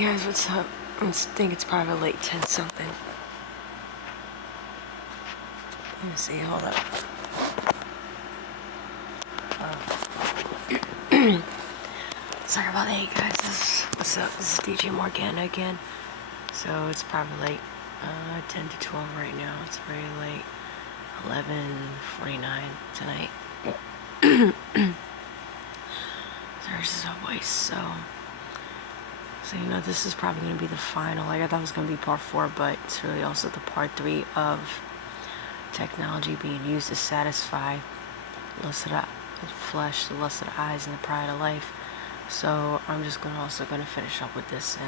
Hey guys, what's up? I think it's probably late 10 something. Let me see, hold up. Sorry about that, hey guys. What's up? This is DJ Morgana again. So it's probably like 10 to 12 right now. It's very late. 11:49 tonight. There's Subway, so you know, this is probably going to be the final. Like, I thought it was going to be part 4, but it's really also the part 3 of technology being used to satisfy the lust of the flesh, the lust of the eyes, and the pride of life. So I'm just also going to finish up with this.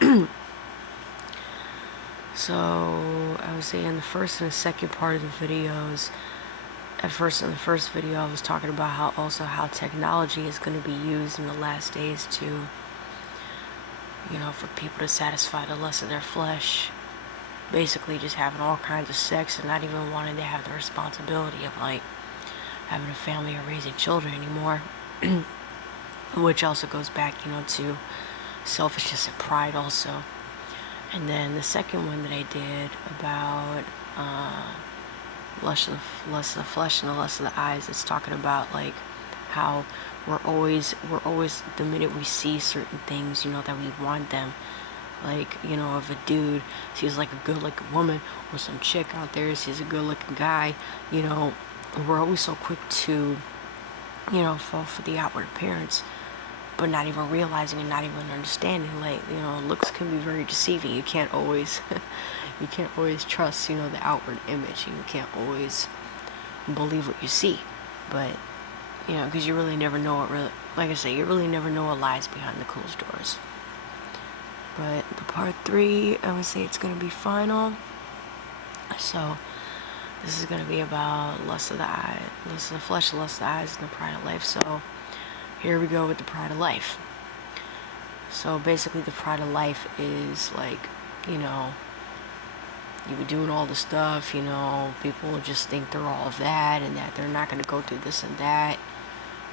And so I would say in the first and the second part of the videos, in the first video I was talking about how technology is going to be used in the last days to, you know, for people to satisfy the lust of their flesh. Basically just having all kinds of sex and not even wanting to have the responsibility of like having a family or raising children anymore. Which also goes back, you know, to selfishness and pride also. And then the second one that I did about lust of the flesh and the lust of the eyes, it's talking about like how we're always the minute we see certain things, you know, that we want them. Like, you know, if a dude sees like a good looking woman or some chick out there sees a good looking guy, you know, we're always so quick to, you know, fall for the outward appearance, but not even realizing and not even understanding, like, you know, looks can be very deceiving. You can't always trust, you know, the outward image, and you can't always believe what you see. But, you know, because you really never know what really, like I say, you really never know what lies behind the closed doors. But the part 3, I would say it's going to be final. So this is going to be about lust of the eye, lust of the flesh, lust of the eyes, and the pride of life. So here we go with the pride of life. So basically the pride of life is like, you know, you be doing all the stuff, you know, people just think they're all of that and that they're not going to go through this and that,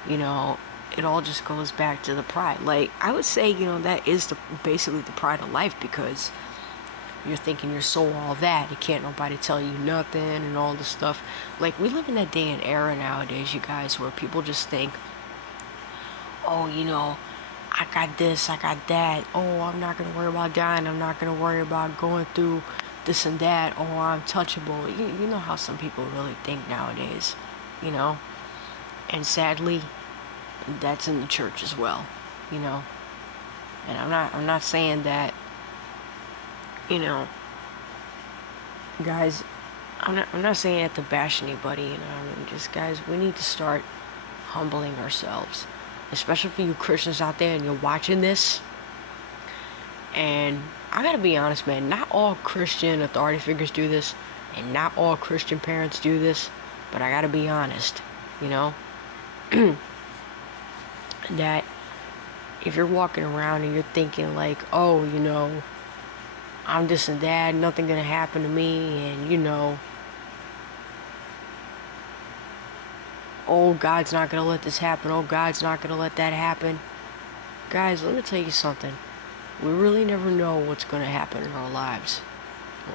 you know. It all just goes back to the pride. Like, I would say, you know, that is basically the pride of life, because you're thinking you're so all that, it can't nobody tell you nothing and all this stuff. Like, we live in that day and era nowadays, you guys, where people just think, oh, you know, I got this, I got that. Oh, I'm not going to worry about dying. I'm not going to worry about going through this and that. Oh, I'm touchable. You know how some people really think nowadays, you know. And sadly, that's in the church as well, you know. And I'm not saying that, you know, guys, I'm not saying that to bash anybody, you know. I mean, just guys, we need to start humbling ourselves, especially for you Christians out there and you're watching this. And I gotta be honest, man, not all Christian authority figures do this, and not all Christian parents do this, but I gotta be honest, you know. That if you're walking around and you're thinking like, oh, you know, I'm this and that, nothing gonna happen to me, and, you know, oh, God's not gonna let this happen, oh, God's not gonna let that happen. Guys, let me tell you something. We really never know what's gonna happen in our lives.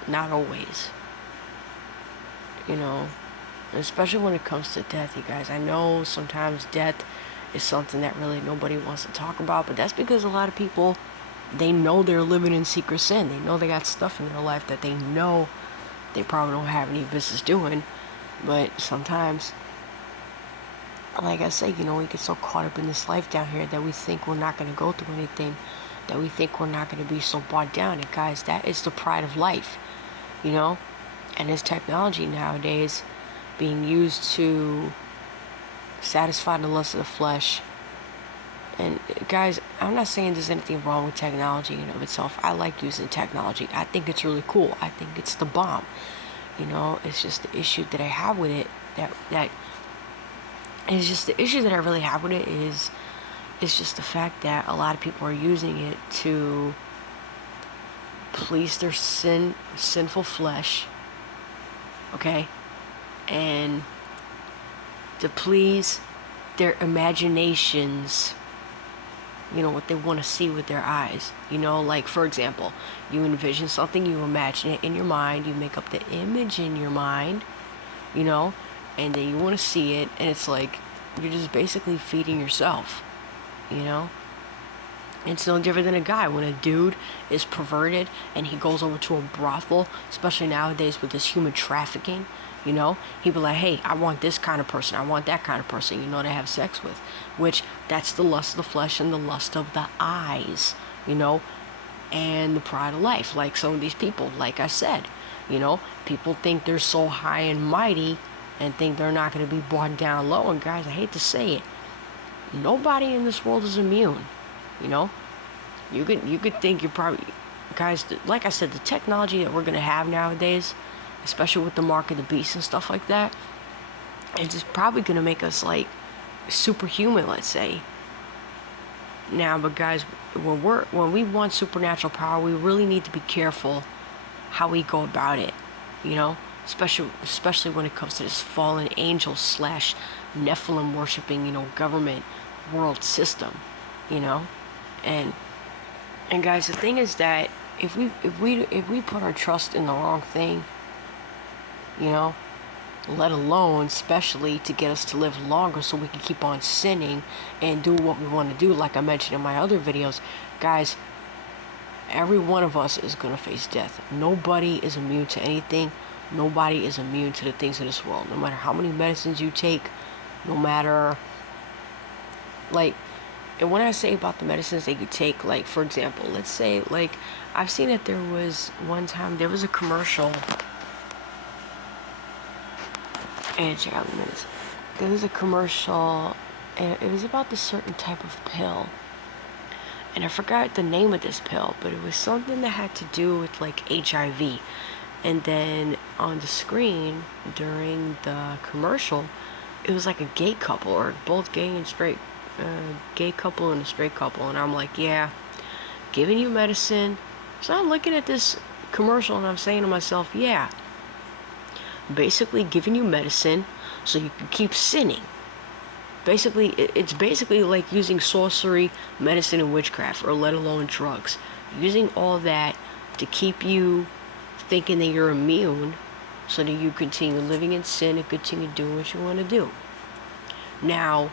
Not always. You know, especially when it comes to death, you guys. I know sometimes death is something that really nobody wants to talk about, but that's because a lot of people, they know they're living in secret sin. They know they got stuff in their life that they know they probably don't have any business doing. But sometimes, like I say, you know, we get so caught up in this life down here that we think we're not going to go through anything, that we think we're not going to be so bogged down. And guys, that is the pride of life, you know. And this technology nowadays being used to satisfy the lust of the flesh. And guys, I'm not saying there's anything wrong with technology in and of itself. I like using technology. I think it's really cool. I think it's the bomb. You know, it's just the issue that I have with it. That is just the issue that I really have with it is just the fact that a lot of people are using it to please their sinful flesh. Okay? And to please their imaginations, you know, what they want to see with their eyes. You know, like, for example, you envision something, you imagine it in your mind, you make up the image in your mind, you know, and then you want to see it, and it's like you're just basically feeding yourself, you know. It's no different than a guy. When a dude is perverted and he goes over to a brothel, especially nowadays with this human trafficking, you know, he'd be like, hey, I want this kind of person, I want that kind of person, you know, to have sex with. Which, that's the lust of the flesh and the lust of the eyes, you know, and the pride of life. Like some of these people, like I said, you know, people think they're so high and mighty and think they're not going to be brought down low. And guys, I hate to say it, nobody in this world is immune. You know, you could think you're probably, guys, like I said, the technology that we're gonna have nowadays, especially with the mark of the beast and stuff like that, it's just probably gonna make us like superhuman, let's say. Now, but guys, when we want supernatural power, we really need to be careful how we go about it. You know, especially when it comes to this fallen angel slash Nephilim worshiping, you know, government world system. You know. And guys, the thing is that if we put our trust in the wrong thing, you know, let alone especially to get us to live longer so we can keep on sinning and do what we want to do, like I mentioned in my other videos, guys, every one of us is going to face death. Nobody is immune to anything. Nobody is immune to the things of this world. No matter how many medicines you take, no matter, like, and when I say about the medicines that you take, like, for example, let's say, like, I've seen that there was one time, there was a commercial, and check out the minutes. There was a commercial, and it was about this certain type of pill. And I forgot the name of this pill, but it was something that had to do with, like, HIV. And then on the screen, during the commercial, it was like a gay couple, or both gay and straight, gay couple and a straight couple, and I'm like, yeah, giving you medicine. So I'm looking at this commercial and I'm saying to myself, yeah, basically giving you medicine so you can keep sinning. Basically, it's basically like using sorcery, medicine, and witchcraft, or let alone drugs. Using all that to keep you thinking that you're immune so that you continue living in sin and continue doing what you want to do. Now,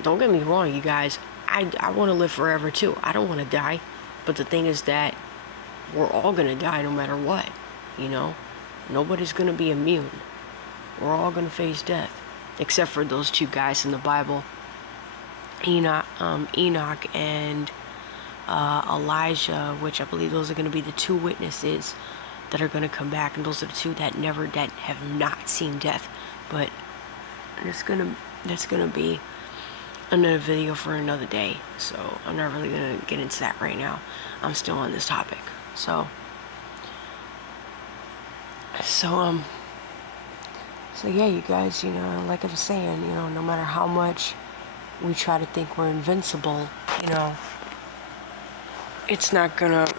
don't get me wrong, you guys, I want to live forever too. I don't want to die. But the thing is that we're all going to die no matter what, you know? Nobody's going to be immune. We're all going to face death. Except for those two guys in the Bible, Enoch and Elijah, which I believe those are going to be the two witnesses that are going to come back. And those are the two that have not seen death. But that's going to be another video for another day, so I'm not really gonna get into that right now. I'm still on this topic. So yeah, you guys, you know, like I'm saying, you know, no matter how much we try to think we're invincible, you know, it's not gonna